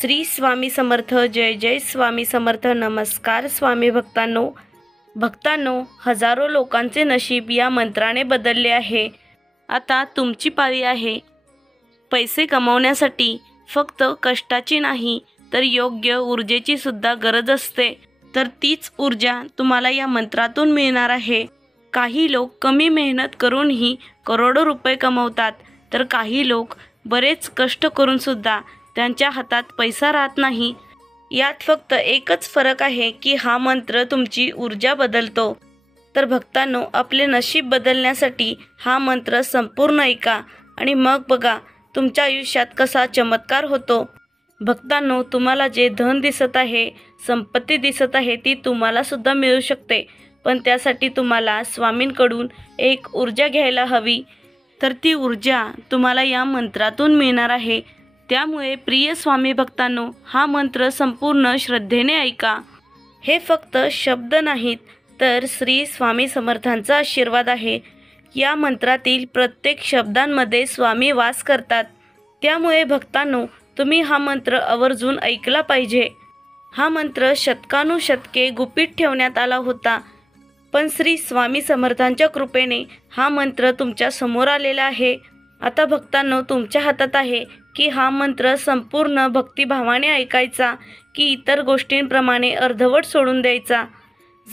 श्री स्वामी समर्थ. जय जय स्वामी समर्थ. नमस्कार स्वामी भक्तांनो, हजारो लोकांचे नशीब या मंत्राने बदलले आहे. आता तुमची पाळी आहे. पैसे कमावण्यासाठी फक्त कष्टाची नाही तर योग्य ऊर्जेची सुद्धा गरज असते. तर तीच ऊर्जा तुम्हाला या मंत्रातून मिळणार आहे. काही लोक कमी मेहनत करूनही करोडो रुपये कमवतात, तर काही लोक बरेच कष्ट करून सुद्धा त्यांच्या हातात पैसा राहत नाही. यात फक्त एकच फरक आहे की हा मंत्र तुमची ऊर्जा बदलतो. तर भक्तांनो, आपले नशीब बदलण्यासाठी हा मंत्र संपूर्ण ऐका आणि मग बघा तुमच्या आयुष्यात कसा चमत्कार होतो. भक्तांनो, तुम्हाला जे धन दिसत आहे, संपत्ती दिसत आहे, ती तुम्हाला सुद्धा मिळू शकते. पण त्यासाठी तुम्हाला स्वामींकडून एक ऊर्जा घ्यायला हवी. तर ती ऊर्जा तुम्हाला या मंत्रातून मिळणार आहे. त्यामुळे प्रिय स्वामी भक्तांनो, हा मंत्र संपूर्ण श्रद्धेने ऐका. हे फक्त शब्द नाहीत, तर श्री स्वामी समर्थांचा आशीर्वाद आहे. या मंत्रातील प्रत्येक शब्दांमध्ये स्वामी वास करतात. त्यामुळे भक्तांनो, तुम्ही हा मंत्र आवर्जून ऐकला पाहिजे. हा मंत्र शतकानुशतके गुपित ठेवण्यात आला होता, पण श्री स्वामी समर्थांच्या कृपेने हा मंत्र तुमच्या समोर आलेला आहे. आता भक्तांनो, तुमच्या हातात आहे की हा मंत्र संपूर्ण भक्तिभावाने ऐकायचा की इतर गोष्टींप्रमाणे अर्धवट सोडून द्यायचा.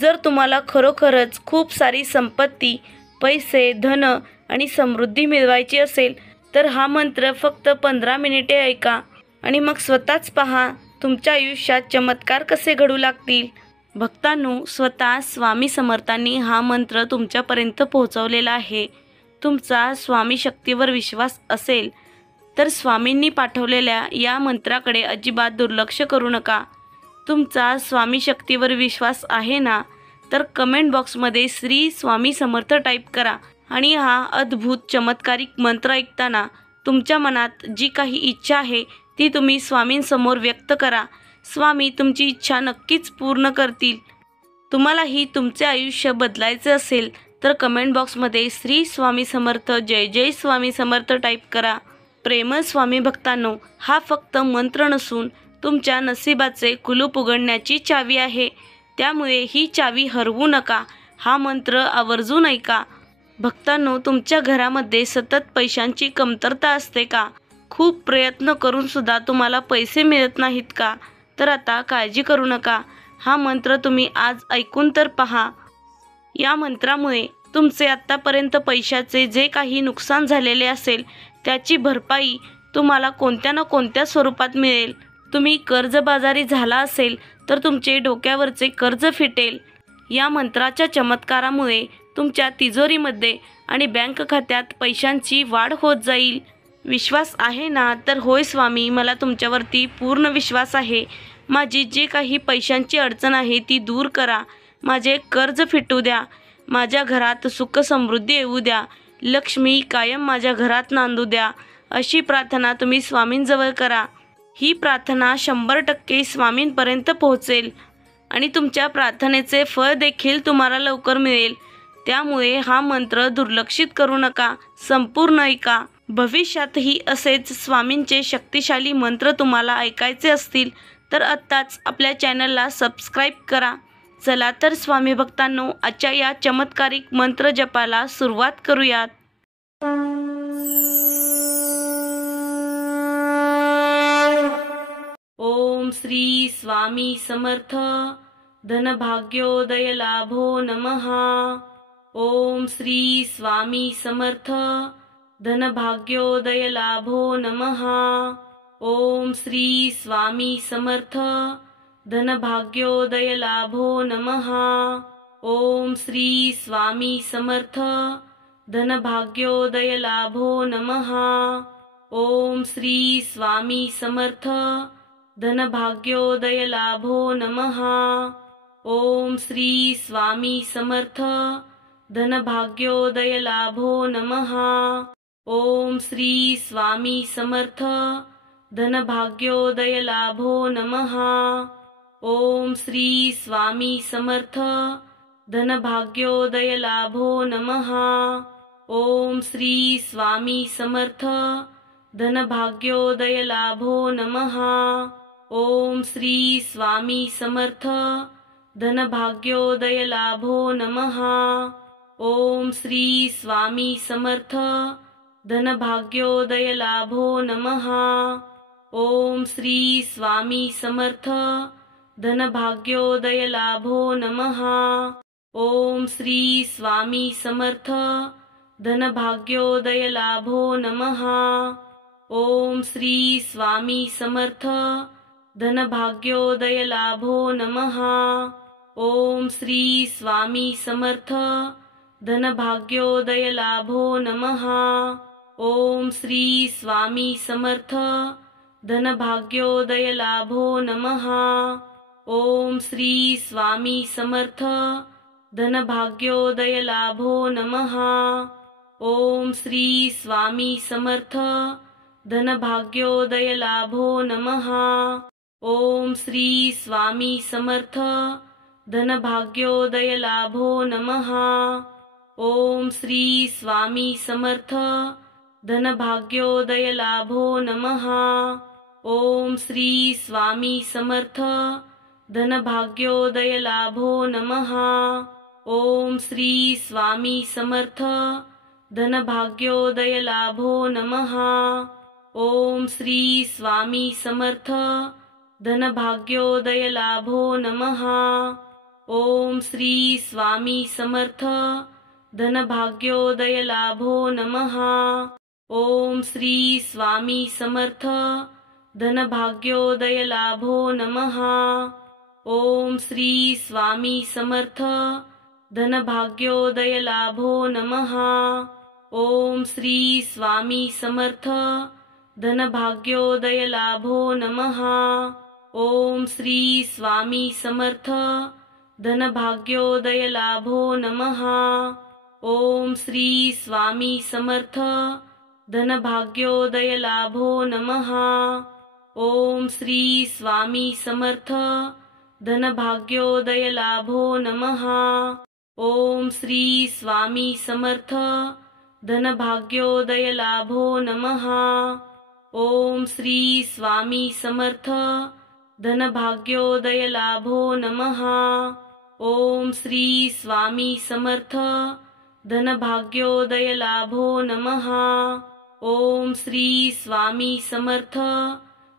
जर तुम्हाला खरोखरच खूप सारी संपत्ती, पैसे, धन आणि समृद्धी मिळवायची असेल तर हा मंत्र फक्त 15 मिनिटे ऐका आणि मग स्वतःच पहा तुमच्या आयुष्यात चमत्कार कसे घडू लागतील. भक्तांनो, स्वतः स्वामी समर्थांनी हा मंत्र तुमच्यापर्यंत पोहोचवलेला आहे. तुमचा स्वामी शक्तीवर विश्वास असेल तर स्वामींनी पाठवलेल्या या मंत्राकडे अजिबात दुर्लक्ष करू नका. तुमचा स्वामी शक्तीवर विश्वास आहे ना, तर कमेंट बॉक्समध्ये श्री स्वामी समर्थ टाईप करा आणि हा अद्भुत चमत्कारिक मंत्र ऐकताना तुमच्या मनात जी काही इच्छा आहे ती तुम्ही स्वामींसमोर व्यक्त करा. स्वामी तुमची इच्छा नक्कीच पूर्ण करतील. तुम्हालाही तुमचे आयुष्य बदलायचे असेल तर कमेंट बॉक्समध्ये श्री स्वामी समर्थ, जय जय स्वामी समर्थ टाईप करा. प्रेमळ स्वामी भक्तांनो, हा फक्त मंत्र नसून तुमच्या नशिबाचे कुलूप उघडण्याची चावी आहे. त्यामुळे ही चावी हरवू नका. हा मंत्र आवर्जून ऐका. भक्तांनो, तुमच्या घरामध्ये सतत पैशांची कमतरता असते का? खूप प्रयत्न करून सुद्धा तुम्हाला पैसे मिळत नाहीत का? तर आता काळजी करू नका. हा मंत्र तुम्ही आज ऐकून तर पहा. या मंत्रामुळे तुमचे आत्तापर्यंत पैशाचे जे काही नुकसान झालेले असेल त्याची भरपाई तुम्हाला कोणत्या ना कोणत्या स्वरूपात मिळेल. तुम्ही कर्जबाजारी झाला असेल तर तुमचे डोक्यावरचे कर्ज फिटेल. या मंत्राच्या चमत्कारामुळे तुमच्या तिजोरीमध्ये आणि बँक खात्यात पैशांची वाढ होत जाईल. विश्वास आहे ना? तर होय स्वामी, मला तुमच्यावरती पूर्ण विश्वास आहे. माझी जे काही पैशांची अडचण आहे ती दूर करा. माझे कर्ज फिटू द्या. माझ्या घरात सुख समृद्धी येऊ द्या. लक्ष्मी कायम माझ्या घरात नांदू द्या. अशी प्रार्थना तुम्ही स्वामींजवळ करा. ही प्रार्थना 100% स्वामींपर्यंत पोहोचेल आणि तुमच्या प्रार्थनेचे फळ देखील तुम्हाला लवकर मिळेल. त्यामुळे हा मंत्र दुर्लक्षित करू नका. संपूर्ण ऐका. भविष्यातही असेच स्वामींचे शक्तिशाली मंत्र तुम्हाला ऐकायचे असतील तर आत्ताच आपल्या चॅनलला सबस्क्राईब करा. चला तर स्वामी भक्तांनो, आजच्या या चमत्कारिक मंत्र जपाला सुरुवात करूयात. ओम श्री स्वामी समर्थ. धनभाग्योदय लाभो नमः. ओम श्री स्वामी समर्थ. धनभाग्योदय लाभो नमः. ओम श्री स्वामी समर्थ. धनभाग्योदय लाभो नमः. ओम श्री स्वामी समर्थ. धनभाग्योदय लाभो नमः. ओम श्री स्वामी समर्थ. धनभाग्योदय लाभो नमः. ओम श्री स्वामी समर्थ. धनभाग्योदय लाभो नमः. ओम श्री स्वामी समर्थ. धनभाग्योदय लाभो नमः. ओम श्री स्वामी समर्थ. धनभाग्योदय लाभो नमः. ओम श्री स्वामी समर्थ. धनभाग्योदय लाभो नमः. ओम श्री स्वामी समर्थ धनभाग्योदय लाभो नमः। ओम श्री स्वामी समर्थ धनभाग्योदय लाभो नमः। ओम श्री स्वामी समर्थ धनभाग्योदय लाभो नमः। ओम श्री स्वामी समर्थ धनभाग्योदय लाभो नमः। ओम श्री स्वामी समर्थ धनभाग्योदय लाभो नमः। ओम श्री स्वामी समर्थ धनभाग्योदय लाभो नमः। ओम श्री स्वामी समर्थ धनभाग्योदय लाभो नमः। ओम श्री स्वामी समर्थ धनभाग्योदय लाभो नमः। ओम श्री स्वामी समर्थ धनभाग्योदय लाभो नमः। ओम श्री स्वामी समर्थ धनभाग्योदय लाभो नमः। ओम श्री स्वामी समर्थ धनभाग्योदय लाभो नमः। ओम श्री स्वामी समर्थ धनभाग्योदय लाभो नमः। ओम श्री स्वामी समर्थ धनभाग्योदय लाभो नमः। ओम श्री स्वामी समर्थ धनभाग्योदय लाभो नमः। ओम श्री स्वामी समर्थ धनभाग्योदय लाभो नमः। ओम श्री स्वामी समर्थ धनभाग्योदय लाभो नमः। ओम श्री स्वामी समर्थ धनभाग्योदय लाभो नमः। ओम श्री स्वामी समर्थ धनभाग्योदय लाभो नमः। ओम श्री स्वामी समर्थ धनभाग्योदय लाभो नमः। ओम श्री स्वामी समर्थ धनभाग्योदय लाभो नमः। ओम श्री स्वामी समर्थ धनभाग्योदय लाभो नमः। ओम श्री स्वामी समर्थ धनभाग्योदय लाभो नमः। ओम श्री स्वामी समर्थ धनभाग्योदय लाभो नमः। ओम श्री स्वामी समर्थ धनभाग्योदय लाभो नमः। ओम श्री स्वामी समर्थ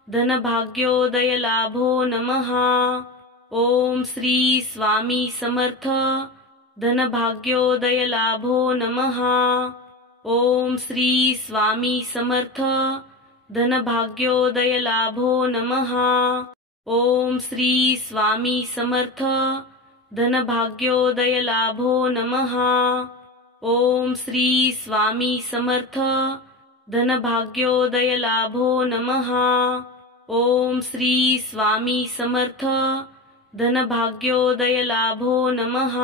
धनभाग्योदय लाभो नमः। ओम श्री स्वामी समर्थ धनभाग्योदय लाभो नमः। ओम श्री स्वामी समर्थ धनभाग्योदय लाभो नमः। ओम श्री स्वामी समर्थ धनभाग्योदय लाभो नमः। ओम श्री स्वामी समर्थ धनभाग्योदय लाभो नमः। ओम श्री स्वामी समर्थ धनभाग्योदय लाभो नमः।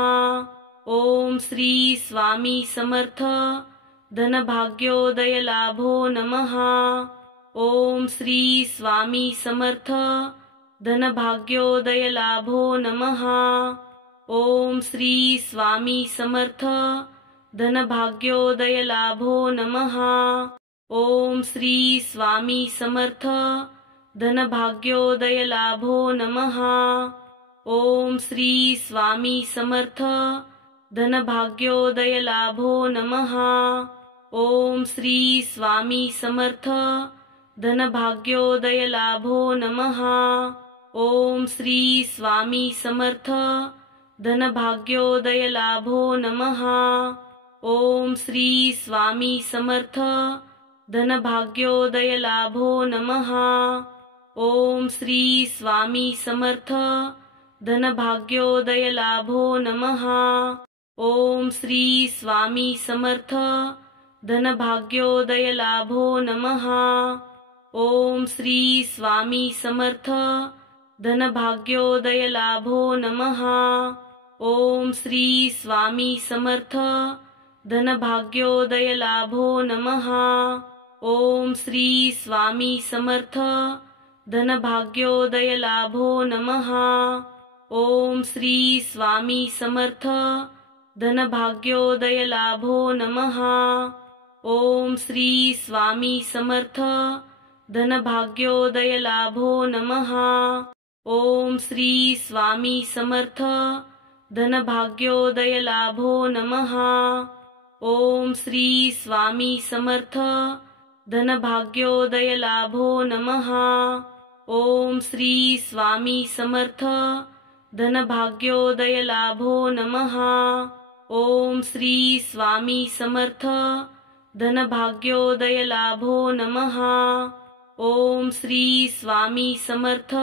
ओम श्री स्वामी समर्थ धनभाग्योदय लाभो नमः। ओम श्री स्वामी समर्थ धनभाग्योदय लाभो नमः। ओम श्री स्वामी समर्थ धनभाग्योदय लाभो नमः। ओम श्री स्वामी समर्थ धनभाग्योदय लाभो नमः। ओम श्री स्वामी समर्थ धनभाग्योदय लाभो नमः। ओम श्री स्वामी समर्थ धनभाग्योदय लाभो नमः। ओम श्री स्वामी समर्थ धनभाग्योदय लाभो नमः। ओम श्री स्वामी समर्थ धनभाग्योदय लाभो नमः। ओम श्री स्वामी समर्थ धनभाग्योदय लाभो नमः। ओम श्री स्वामी समर्थ धनभाग्योदय लाभो नमः। ओम श्री स्वामी समर्थ धनभाग्योदय लाभो नमः। ओम श्री स्वामी समर्थ धनभाग्योदय लाभो नमः। ओम श्री स्वामी समर्थ धनभाग्योदय लाभो नमः। ओम श्री स्वामी समर्थ धनभाग्योदय लाभो नमः। ओम श्री स्वामी समर्थ धनभाग्योदय लाभो नमः। ओम श्री स्वामी समर्थ धनभाग्योदय लाभो नमः। ओम श्री स्वामी समर्थ धनभाग्योदय लाभो नमः। ओम श्री स्वामी समर्थ धनभाग्योदय लाभो नमः। ओम श्री स्वामी समर्थ धनभाग्योदय लाभो नमः। ओम श्री स्वामी समर्थ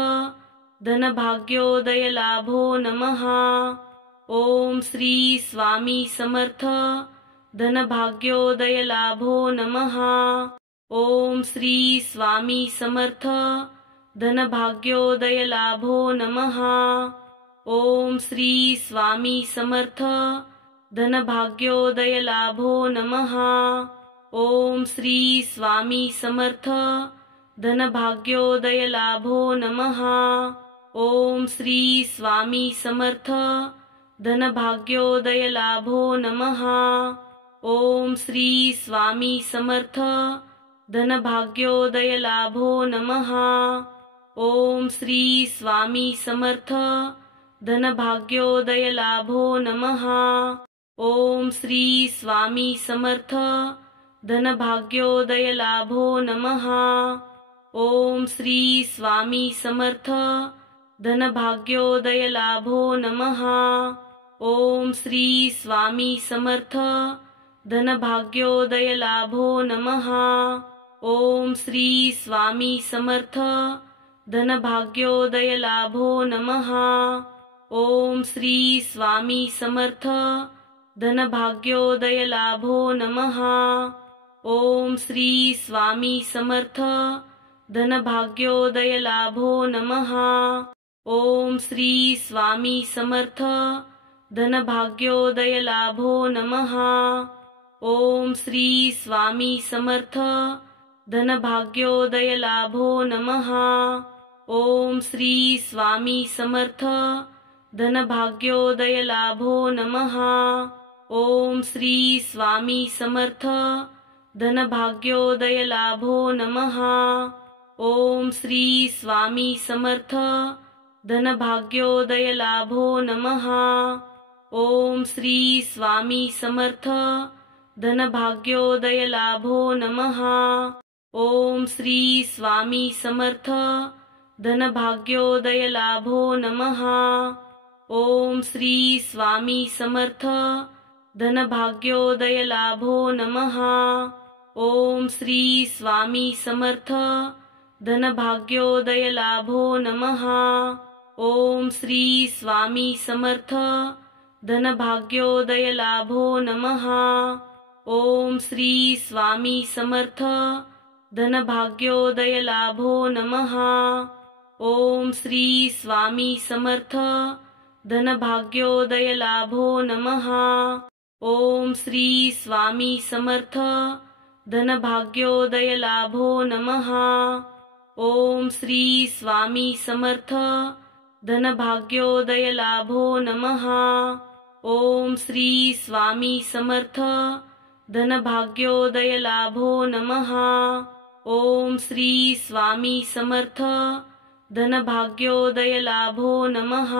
धनभाग्योदय लाभो नमः। ओम श्री स्वामी समर्थ धनभाग्योदय लाभो नमः। ओम श्री स्वामी समर्थ धनभाग्योदय लाभो नमः। ओम श्री स्वामी समर्थ धनभाग्योदय लाभो नमः। ओम श्री स्वामी समर्थ धनभाग्योदय लाभो नमः। ओम श्री स्वामी समर्थ धनभाग्योदय लाभो नमः। ओम श्री स्वामी समर्थ धनभाग्योदय लाभो नमः। ओम श्री स्वामी समर्थ धनभाग्योदय लाभो नमः। ओम श्री स्वामी समर्थ धनभाग्योदय लाभो नमः। ओम श्री स्वामी समर्थ धनभाग्योदय लाभो नमः। ओम श्री स्वामी समर्थ धनभाग्योदय लाभो नमः। ओम श्री स्वामी समर्थ धनभाग्योदय लाभो नमः। ओम श्री स्वामी समर्थ धनभाग्योदय लाभो नमः। ओम श्री स्वामी समर्थ धनभाग्योदय लाभो नमः। ओम श्री स्वामी समर्थ धनभाग्योदय लाभो नमः। ओम श्री स्वामी समर्थ धनभाग्योदय लाभो नमः। ओम श्री स्वामी समर्थ धनभाग्योदय लाभो नमः। ओम श्री स्वामी समर्थ धनभाग्योदय लाभो नमः। ओम श्री स्वामी समर्थ धनभाग्योदय लाभो नमः। ओम श्री स्वामी समर्थ धनभाग्योदय लाभो नमः। ओम श्री स्वामी समर्थ धनभाग्योदय लाभो नमः। ओम श्री स्वामी समर्थ धनभाग्योदय लाभो नमः। ओम श्री स्वामी समर्थ धनभाग्योदय लाभो नमः। ओम श्री स्वामी समर्थ धनभाग्योदय लाभो नमः। ओम श्री स्वामी समर्थ धनभाग्योदय लाभो नमः। ओम श्री स्वामी समर्थ धनभाग्योदय लाभो नमः। ओम श्री स्वामी समर्थ धनभाग्योदय लाभो नमः। ओम श्री स्वामी समर्थ धनभाग्योदय लाभो नमः। ओम श्री स्वामी समर्थ धनभाग्योदय लाभो नमः। ओम श्री स्वामी समर्थ धनभाग्योदय लाभो नमः।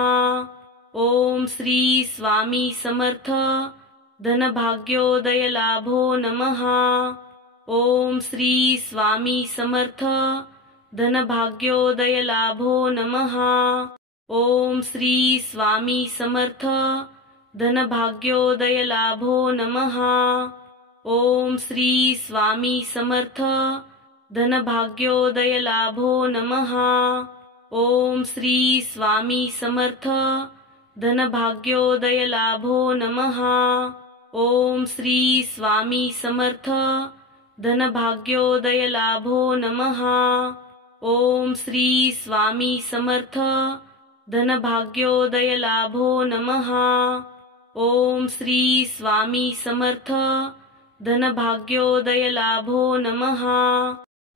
ओम श्री स्वामी समर्थ धनभाग्योदय लाभो नमः। ओम श्री स्वामी समर्थ धनभाग्योदय लाभो नमः। ओम श्री स्वामी समर्थ धनभाग्योदय लाभो नमः। ओम श्री स्वामी समर्थ धनभाग्योदय लाभो नमः। ओम श्री स्वामी समर्थ धनभाग्योदय लाभो नमः। ओम श्री स्वामी समर्थ धनभाग्योदय लाभो नमः। ओम श्री स्वामी समर्थ धनभाग्योदय लाभो नमः। ओम श्री स्वामी समर्थ धनभाग्योदय लाभो नमः।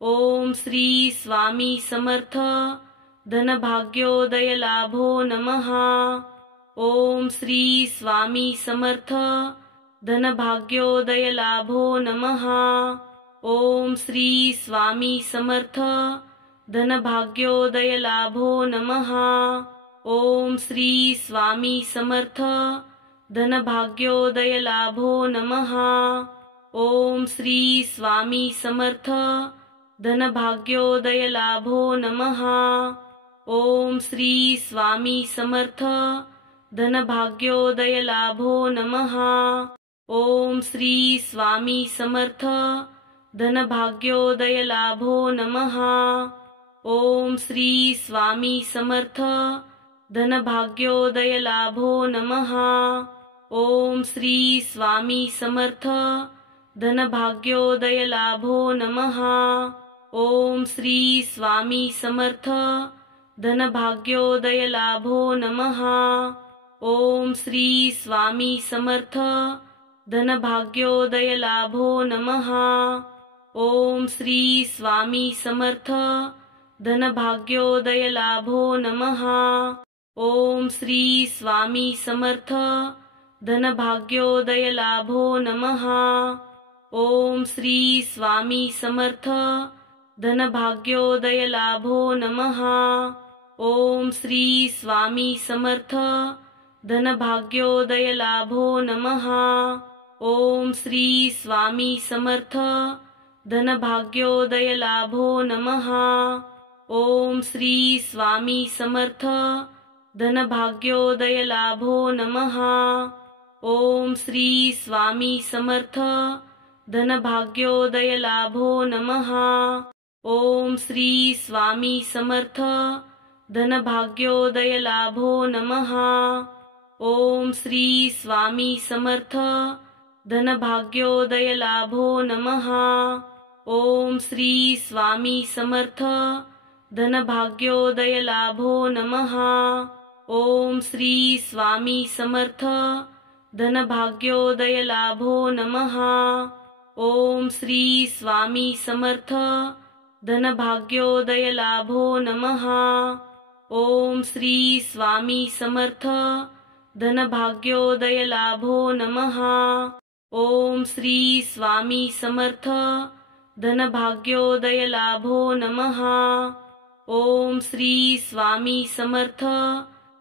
ओम श्री स्वामी समर्थ धनभाग्योदय लाभो नमः। ओम श्री स्वामी समर्थ धनभाग्योदय लाभो नमः। ओम श्री स्वामी समर्थ धनभाग्योदय लाभो नमः। ओम श्री स्वामी समर्थ धनभाग्योदय लाभो नमः। ओम श्री स्वामी समर्थ धनभाग्योदय लाभो नमः। ओम श्री स्वामी समर्थ धनभाग्योदय लाभो नमः। ओम श्री स्वामी समर्थ धनभाग्योदय लाभो नमः। ओम श्री स्वामी समर्थ धनभाग्योदय लाभो नमः। ओम श्री स्वामी समर्थ धनभाग्योदय लाभो नमः। ओम श्री स्वामी समर्थ धनभाग्योदय लाभो नमः। ओम श्री स्वामी समर्थ धनभाग्योदय लाभो नमः। ओम श्री स्वामी समर्थ धनभाग्योदय लाभो नमः। ओम श्री स्वामी समर्थ धनभाग्योदय लाभो नमः। ओम श्री स्वामी समर्थ धनभाग्योदय लाभो नमः। ओम श्री स्वामी समर्थ धनभाग्योदय लाभो नमः। ओम श्री स्वामी समर्थ धनभाग्योदय लाभो नमः। ओम श्री स्वामी समर्थ धनभाग्योदय लाभो नमः। ओम श्री स्वामी समर्थ धनभाग्योदय लाभो नमः। ओम श्री स्वामी समर्थ धनभाग्योदय लाभो नमः। ओम श्री स्वामी समर्थ धनभाग्योदय लाभो नमः। ओम श्री स्वामी समर्थ धनभाग्योदय लाभो नमः। ओम श्री स्वामी समर्थ धनभाग्योदय लाभो नमः। ओम श्री स्वामी समर्थ धनभाग्योदय लाभो नमः। ओम श्री स्वामी समर्थ धनभाग्योदय लाभो नमः। ओम श्री स्वामी समर्थ धनभाग्योदय लाभो नमः। ओम श्री स्वामी समर्थ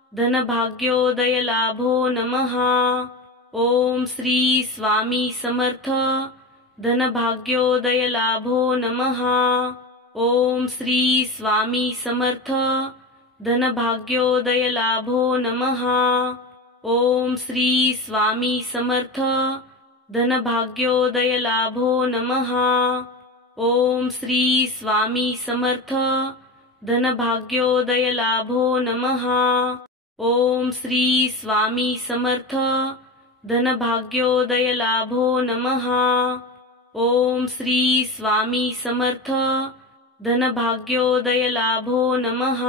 धनभाग्योदय लाभो नमः। ओम श्री स्वामी समर्थ धनभाग्योदय लाभो नमः। ओम श्री स्वामी समर्थ धनभाग्योदय लाभो नमः। ओम श्री स्वामी समर्थ धनभाग्योदय लाभो नमः। ओम श्री स्वामी समर्थ धनभाग्योदय लाभो नमः। ओम श्री स्वामी समर्थ धनभाग्योदय लाभो नमः। ओम श्री स्वामी समर्थ धनभाग्योदय लाभो नमः।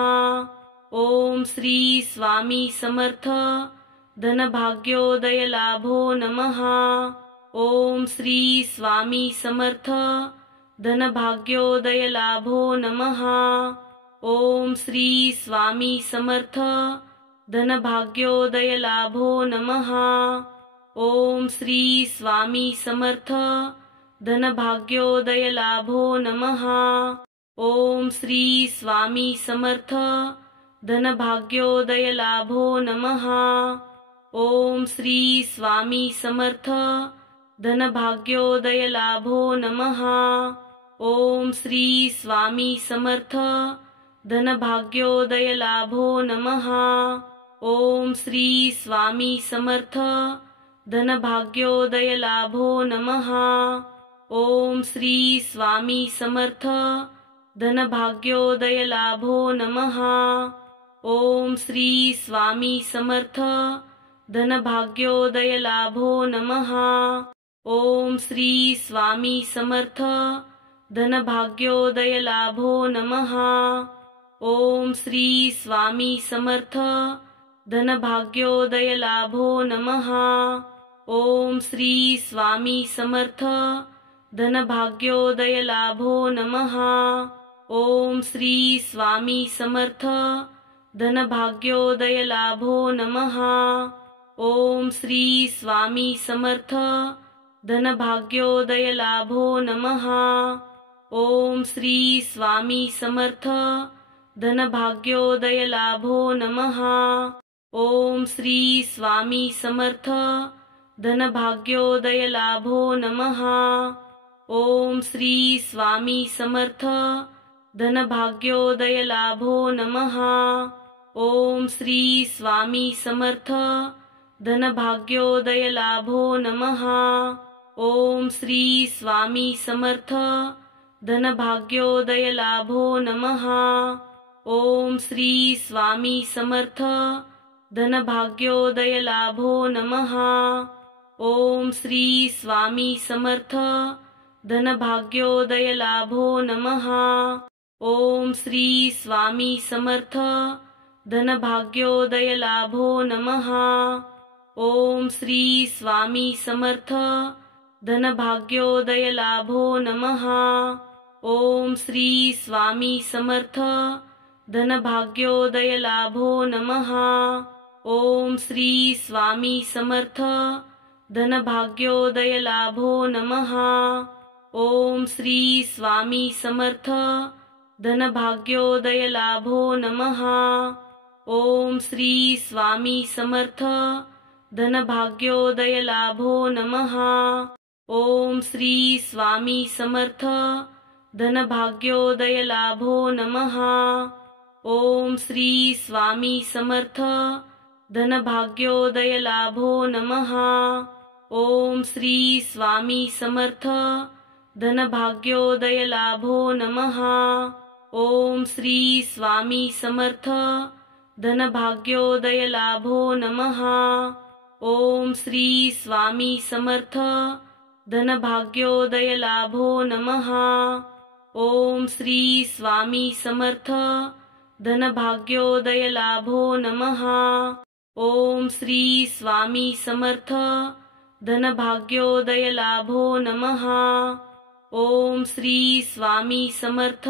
ओम श्री स्वामी समर्थ धनभाग्योदय लाभो नमः। ओम श्री स्वामी समर्थ धनभाग्योदय लाभो नमः। ओम श्री स्वामी समर्थ धनभाग्योदय लाभो नमः। ओम श्री स्वामी समर्थ धनभाग्योदय लाभो नमः। ओम श्री स्वामी समर्थ धनभाग्योदय लाभो नमः। ओम श्री स्वामी समर्थ धनभाग्योदय लाभो नमः। ओम श्री स्वामी समर्थ धनभाग्योदय लाभो नमः। ओम श्री स्वामी समर्थ धनभाग्योदय लाभो नमः। ओम श्री स्वामी समर्थ धनभाग्योदय लाभो नमः। ओम श्री स्वामी समर्थ धनभाग्योदय लाभो नमः। ओम श्री स्वामी समर्थ धनभाग्योदय लाभो नमः। ओम श्री स्वामी समर्थ धनभाग्योदय लाभो नमः। ओम श्री स्वामी समर्थ धनभाग्योदय लाभो नमः। ओम श्री स्वामी समर्थ धनभाग्योदय लाभो नमः। ओम श्री स्वामी समर्थ धनभाग्योदय लाभो नमः। ओम श्री स्वामी समर्थ धनभाग्योदय लाभो नमः। ओम श्री स्वामी समर्थ धनभाग्योदय लाभो नमः। ओम श्री स्वामी समर्थ धनभाग्योदय लाभो नमः। ओम श्री स्वामी समर्थ धनभाग्योदय लाभो नमः। ओम श्री स्वामी समर्थ धनभाग्योदय लाभो नमः। ओम श्री स्वामी समर्थ धनभाग्योदय लाभो नमः। ओम श्री स्वामी समर्थ धनभाग्योदय लाभो नमः। ओम श्री स्वामी समर्थ धनभाग्योदय लाभो नमः। ओम श्री स्वामी समर्थ धनभाग्योदय लाभो नमः। ओम श्री स्वामी समर्थ धनभाग्योदय लाभो नमः। ओम श्री स्वामी समर्थ धनभाग्योदय लाभो नमः। ओम श्री स्वामी समर्थ धनभाग्योदय लाभो नमः। ओम श्री स्वामी समर्थ धनभाग्योदय लाभो नमः। ओम श्री स्वामी समर्थ धनभाग्योदय लाभो नमः। ओम श्री स्वामी समर्थ धनभाग्योदय लाभो नमः। ओम श्री स्वामी समर्थ धनभाग्योदय लाभो नमः। ओम श्री स्वामी समर्थ धनभाग्योदय लाभो नमः। ओम श्री स्वामी समर्थ धनभाग्योदय लाभो नमः। ओम श्री स्वामी समर्थ धनभाग्योदय लाभो नमः। ओम श्री स्वामी समर्थ धनभाग्योदय लाभो नमः। ओम श्री स्वामी समर्थ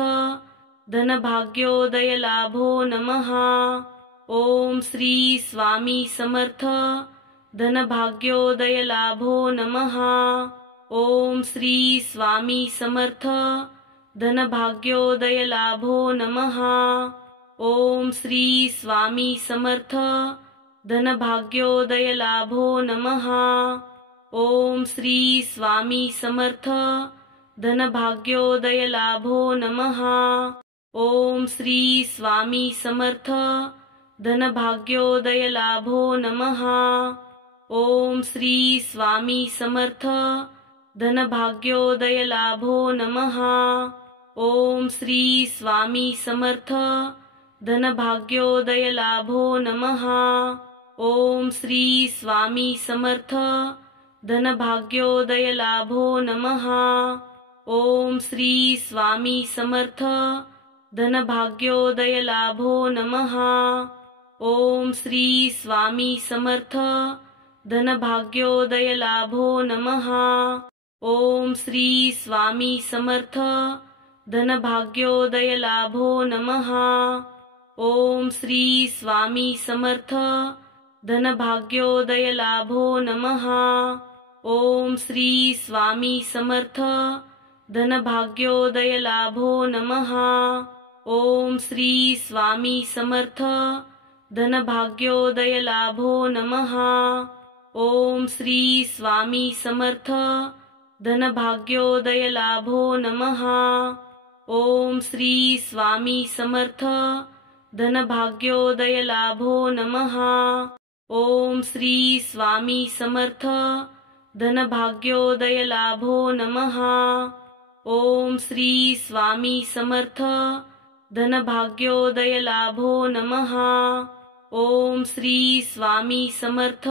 धनभाग्योदय लाभो नमः। ओम श्री स्वामी समर्थ धनभाग्योदय लाभो नमः। ओम श्री स्वामी समर्थ धनभाग्योदय लाभो नमः। ओम श्री स्वामी समर्थ धनभाग्योदय लाभो नमः। ओम श्री स्वामी समर्थ धनभाग्योदय लाभो नमः। ओम श्री स्वामी समर्थ धनभाग्योदय लाभो नमः। ओम श्री स्वामी समर्थ धनभाग्योदय लाभो नमः। ओम श्री स्वामी समर्थ धनभाग्योदय लाभो नमः। ओम श्री स्वामी समर्थ धनभाग्योदय लाभो नमः। ओम श्री स्वामी समर्थ धनभाग्योदय लाभो नमः। ओम श्री स्वामी समर्थ धनभाग्योदय लाभो नमः। ओम श्री स्वामी समर्थ धनभाग्योदय लाभो नमः। ओम श्री स्वामी समर्थ धनभाग्योदय लाभो नमः। ओम श्री स्वामी समर्थ धनभाग्योदय लाभो नमः। ओम श्री स्वामी समर्थ धनभाग्योदय लाभो नमः। ओम श्री स्वामी समर्थ धनभाग्योदय लाभो नमः। ओम श्री स्वामी समर्थ धनभाग्योदय लाभो नमः। ओम श्री स्वामी समर्थ धनभाग्योदय लाभो नमः। ओम श्री स्वामी समर्थ धनभाग्योदय लाभो नमः। ओम श्री स्वामी समर्थ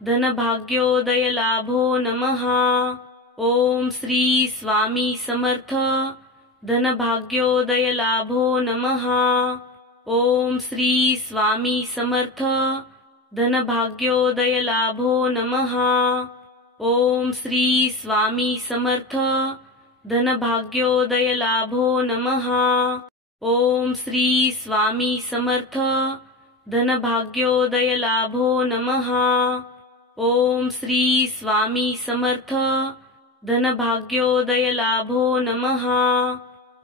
धनभाग्योदय लाभो नमः। ओम श्री स्वामी समर्थ धनभाग्योदय लाभो नमः। ओम श्री स्वामी समर्थ धनभाग्योदय लाभो नमः। ओम श्री स्वामी समर्थ धनभाग्योदय लाभो नमः। ओम श्री स्वामी समर्थ धनभाग्योदय लाभो नमः। ओम श्री स्वामी समर्थ धनभाग्योदय लाभो नमः।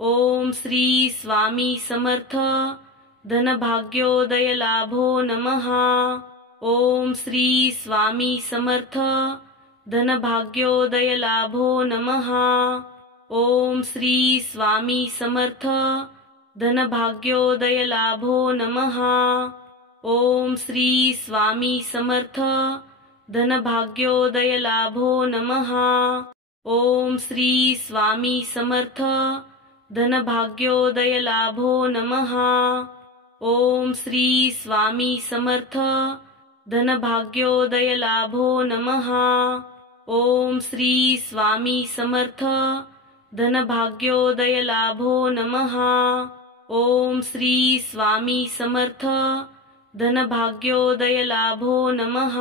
ओम श्री स्वामी समर्थ धनभाग्योदय लाभो नमः। ओम श्री स्वामी समर्थ धनभाग्योदय लाभो नमः। ओम श्री स्वामी समर्थ धनभाग्योदय लाभो नमः। ओम श्री स्वामी समर्थ धनभाग्योदय लाभो नमः। ओम श्री स्वामी समर्थ धनभाग्योदय लाभो नमः। ओम श्री स्वामी समर्थ धनभाग्योदय लाभो नमः। ओम श्री स्वामी समर्थ धनभाग्योदय लाभो नमः। ओम श्री स्वामी समर्थ धनभाग्योदय लाभो नमः।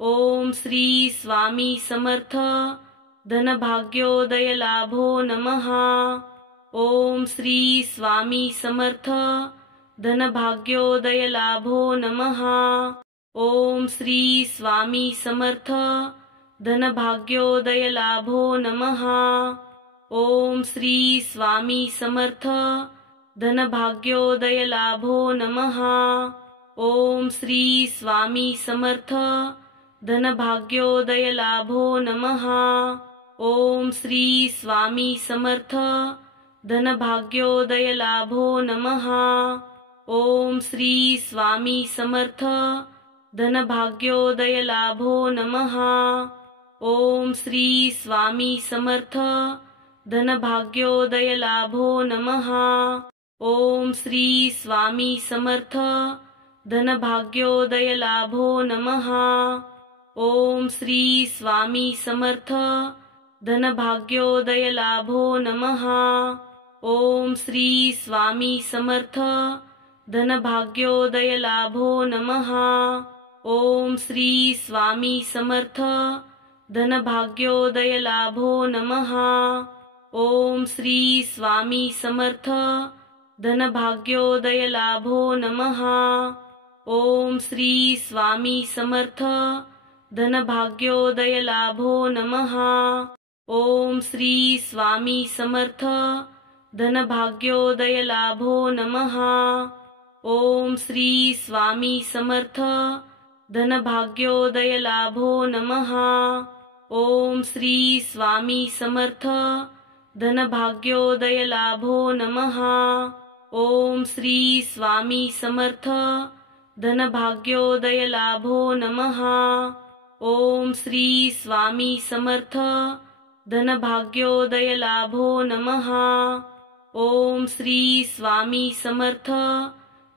ओम श्री स्वामी समर्थ धनभाग्योदय लाभो नमः। ओम श्री स्वामी समर्थ धनभाग्योदय लाभो नमः। ओम श्री स्वामी समर्थ धनभाग्योदय लाभो नमः। ओम श्री स्वामी समर्थ धनभाग्योदय लाभो नमः। ओम श्री स्वामी समर्थ धनभाग्योदय लाभो नमः। ओम श्री स्वामी समर्थ धनभाग्योदय लाभो नमः। ओम श्री स्वामी समर्थ धनभाग्योदय लाभो नमः। ओम श्री स्वामी समर्थ धनभाग्योदय लाभो नमः। ओम श्री स्वामी समर्थ धनभाग्योदय लाभो नमः। ओम श्री स्वामी समर्थ धनभाग्योदय लाभो नमः। ओम श्री स्वामी समर्थ धनभाग्योदय लाभो नमः। ओम श्री स्वामी समर्थ धनभाग्योदय लाभो नमः। ओम श्री स्वामी समर्थ धनभाग्योदय लाभो नमः। ओम श्री स्वामी समर्थ धनभाग्योदय लाभो नमः। ओम श्री स्वामी समर्थ धनभाग्योदय लाभो नमः। ओम श्री स्वामी समर्थ धनभाग्योदय लाभो नमः। ओम श्री स्वामी समर्थ धनभाग्योदय लाभो नमः। ओम श्री स्वामी समर्थ धनभाग्योदय लाभो नमः। ओम श्री स्वामी समर्थ धनभाग्योदय लाभो नमः। ओम श्री स्वामी समर्थ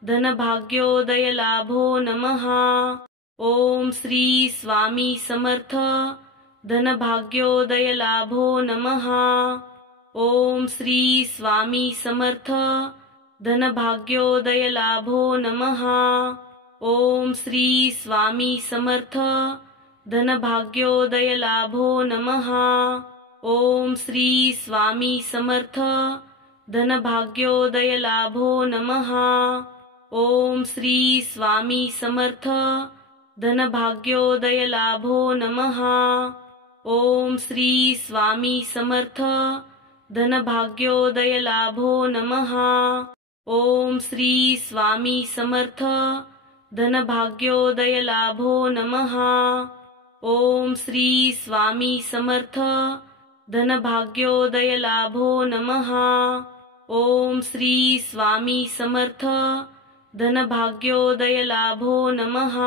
धनभाग्योदय लाभो नमः। ओम श्री स्वामी समर्थ धनभाग्योदय लाभो नमः। ओम श्री स्वामी समर्थ धनभाग्योदय लाभो नमः। ओम श्री स्वामी समर्थ धनभाग्योदय लाभो नमः। ओम श्री स्वामी समर्थ धनभाग्योदय लाभो नमः। ओम श्री स्वामी समर्थ धनभाग्योदय लाभो नमः। ओम श्री स्वामी समर्थ धनभाग्योदय लाभो नमः। ओम श्री स्वामी समर्थ धनभाग्योदय लाभो नमः। ओम श्री स्वामी समर्थ धनभाग्योदय लाभो नमः। ओम श्री स्वामी समर्थ धनभाग्योदय लाभो नमः।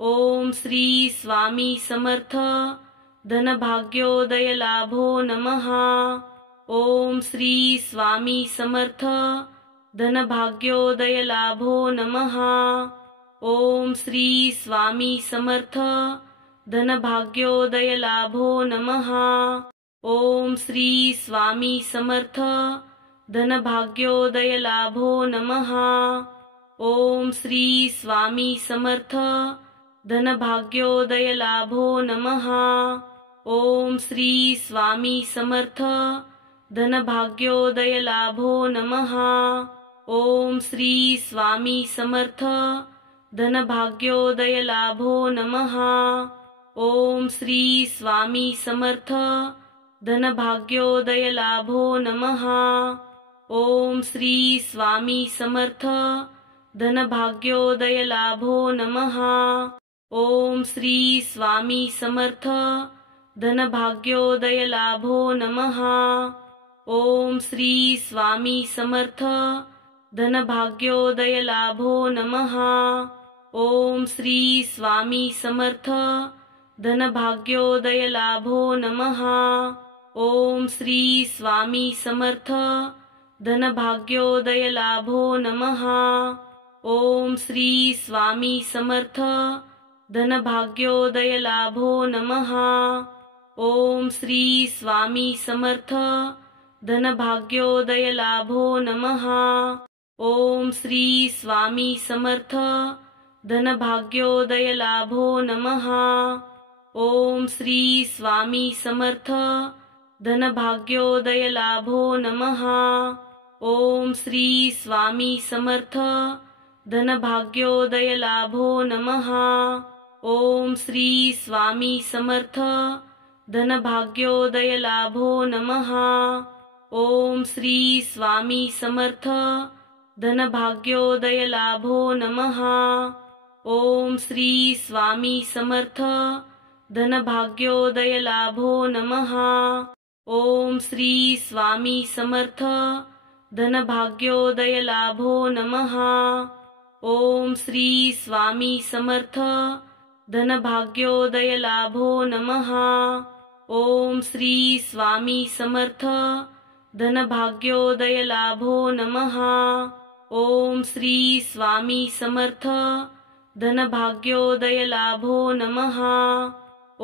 ओम श्री स्वामी समर्थ धनभाग्योदय लाभो नमः। ओम श्री स्वामी समर्थ धनभाग्योदय लाभो नमः। ओम श्री स्वामी समर्थ धनभाग्योदय लाभो नमः। ओम श्री स्वामी समर्थ धनभाग्योदय लाभो नमः। ओम श्री स्वामी समर्थ धनभाग्योदय लाभो नमः। ओम श्री स्वामी समर्थ धनभाग्योदय लाभो नमः। ओम श्री स्वामी समर्थ धनभाग्योदय लाभो नमः। ओम श्री स्वामी समर्थ धनभाग्योदय लाभो नमः। ओम श्री स्वामी समर्थ धनभाग्योदय लाभो नमः। ओम श्री स्वामी समर्थ धनभाग्योदय लाभो नमः। ओम श्री स्वामी समर्थ धनभाग्योदय लाभो नमः। ओम श्री स्वामी समर्थ धनभाग्योदय लाभो नमः। ओम श्री स्वामी समर्थ धनभाग्योदय लाभो नमः। ओम श्री स्वामी समर्थ धनभाग्योदय लाभो नमः। ओम श्री स्वामी समर्थ धनभाग्योदय लाभो नमः। ओम श्री स्वामी समर्थ धनभाग्योदय लाभो नमः। ओम श्री स्वामी समर्थ धनभाग्योदय लाभो नमः। ओम श्री स्वामी समर्थ धनभाग्योदय लाभो नमः। ओम श्री स्वामी समर्थ धनभाग्योदय लाभो नमः। ओम श्री स्वामी समर्थ धनभाग्योदय लाभो नमः। ओम श्री स्वामी समर्थ धनभाग्योदय लाभो नमः। ओम श्री स्वामी समर्थ धनभाग्योदय लाभो नमः। ओम श्री स्वामी समर्थ धनभाग्योदय लाभो नमः। ओम श्री स्वामी समर्थ धनभाग्योदय लाभो नमः। ओम श्री स्वामी समर्थ धनभाग्योदय लाभो नमः।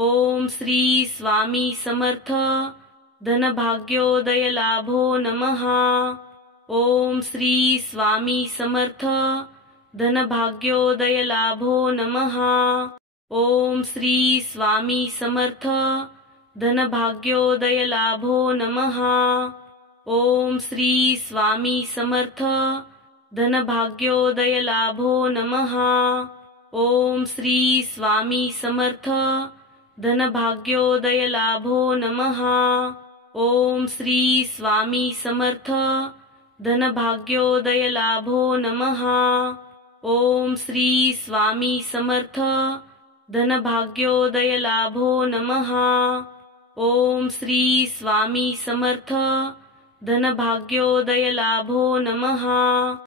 ओम श्री स्वामी समर्थ धनभाग्योदय लाभो नमः। ओम श्री स्वामी समर्थ धनभाग्योदय लाभो नमः। ओम श्री स्वामी समर्थ धनभाग्योदय लाभो नमः। ओम श्री स्वामी समर्थ धनभाग्योदय लाभो नमः। ओम श्री स्वामी समर्थ धनभाग्योदय लाभो नमः। ओम श्री स्वामी समर्थ धनभाग्योदय लाभो नमः। ओम श्री स्वामी समर्थ धनभाग्योदय लाभो नमः। ओम श्री स्वामी समर्थ धनभाग्योदय लाभो नमः।